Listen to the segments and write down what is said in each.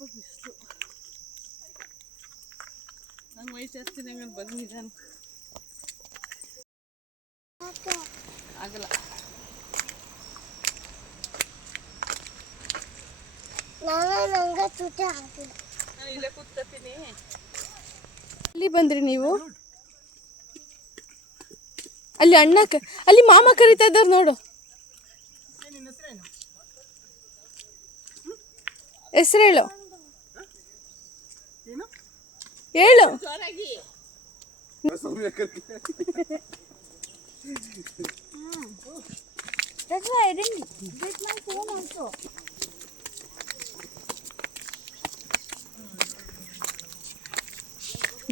ಬಿಸಿಲು ನಂಗೆ ವಯಸ್ಸು ಜಾಸ್ತಿ ನಂಗೆ ಬಂದು ನಿಧಾನ ಆಗಲ್ಲ. ನಾನು ಇಲ್ಲೇ ಕೂತ್ಕೊತೀನಿ. ಅಲ್ಲಿ ಬಂದ್ರಿ ನೀವು? ಅಲ್ಲಿ ಅಣ್ಣ ಅಲ್ಲಿ ಮಾಮ ಕರಿತಾ ಇದ್ದಾರೆ ನೋಡು. ಹೆಸರು ಹೇಳು ಹೇಳು. That's why I didn't get my phone also.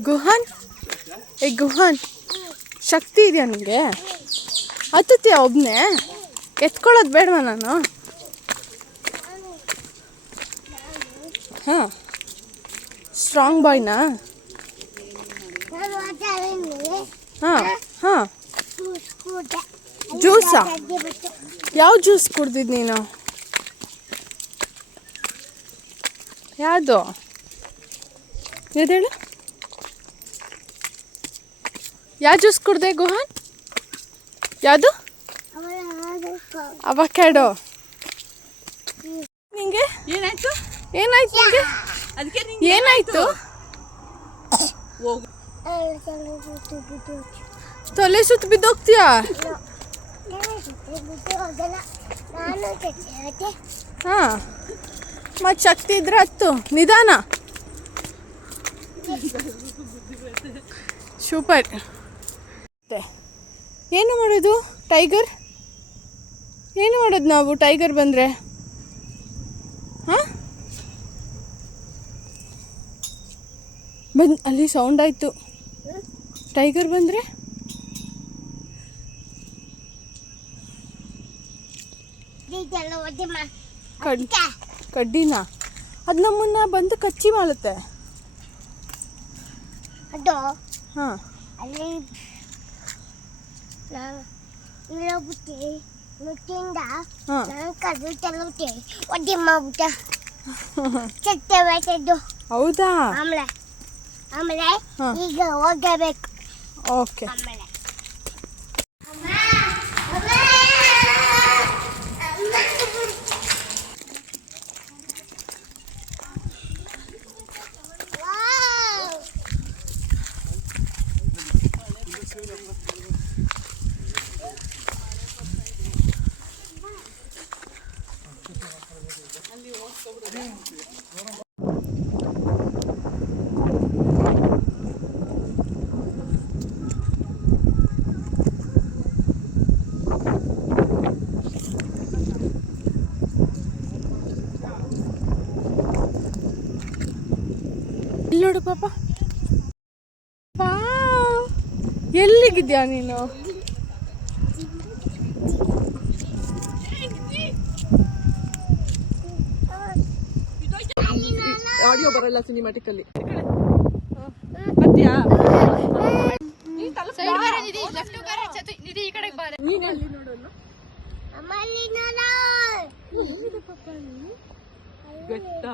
ಗುಹಾನ್ ಗುಹಾನ್ ಶಕ್ತಿ ಇದೆಯಾ ನಿಮಗೆ? ಹತ್ತತ್ತೀಯ ಒಬ್ಬನೇ? ಎತ್ಕೊಳ್ಳೋದು ಬೇಡವಾ ನಾನು? ಹಾಂ, ಸ್ಟ್ರಾಂಗ್ ಬಾಯ್ನಾ? ಹಾಂ ಹಾಂ. ಜ್ಯೂಸಾ? ಯಾವ ಜ್ಯೂಸ್ ಕುಡ್ದಿದ್ದು ನೀನು? ಯಾವುದು ಹೇಳು? ಯಾವ ಜ್ಯೂಸ್ ಕುಡ್ದೆ ಗುಹಾನ್? ಯಾವುದು? ಅವಕ್ಯಾಡೋ. ನಿಂಗೆ ಏನಾಯ್ತು? ಏನಾಯ್ತು ನಿಂಗೆ? ಅದಕ್ಕೆ ಏನಾಯ್ತು? ಹೋಗು. ತಲೆ ಸುತ್ತ ಬಿದ್ದೋಗ್ತೀಯಾ? ಹಾಂ, ಮತ್ತು ಶಕ್ತಿ ಇದ್ರೆ ಹತ್ತು. ನಿಧಾನ. ಸೂಪರ್. ಏನು ಮಾಡೋದು ಟೈಗರ್? ಏನು ಮಾಡೋದು ನಾವು ಟೈಗರ್ ಬಂದರೆ? ಹಾಂ, ಅಲ್ಲಿ ಸೌಂಡ್ ಆಯಿತು. ಟೈಗರ್ ಬಂದರೆ ಕಡ್ಡಿನ ಅದು ನಮ್ಮನ್ನ ಬಂದು ಕಚ್ಚಿ ಮಾಡುತ್ತೆ. ಹಾಂ, ಅಲ್ಲಿ ಮುಟ್ಟಿಂದ ಕದ್ದು ತಲುಪೆ ಒಡ್ಡಿ ಮಾಡ್ಬಿಟ್ಟ ಚಟ್ಟೆ ಬೇಟದ್ದು. ಹೌದಾ? ಆಮೇಲೆ ಆಮೇಲೆ ಈಗ ಹೋಗಬೇಕು. ಓಕೆ. ಆಮೇಲೆ ಇಲ್ಲಿ ನೋಡು ಪಾಪ. ಎಲ್ಲಿಗಿದ್ಯಾ ನೀನು? ಆಡಿಯೋ ಬರಲ್ಲ ಸಿನಿಮಾಟಿಕಲ್ಲಿ. ಬರ್ತೀಯಾ? ಬೆಟ್ಟ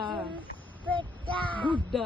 ಗುಡ್ಡ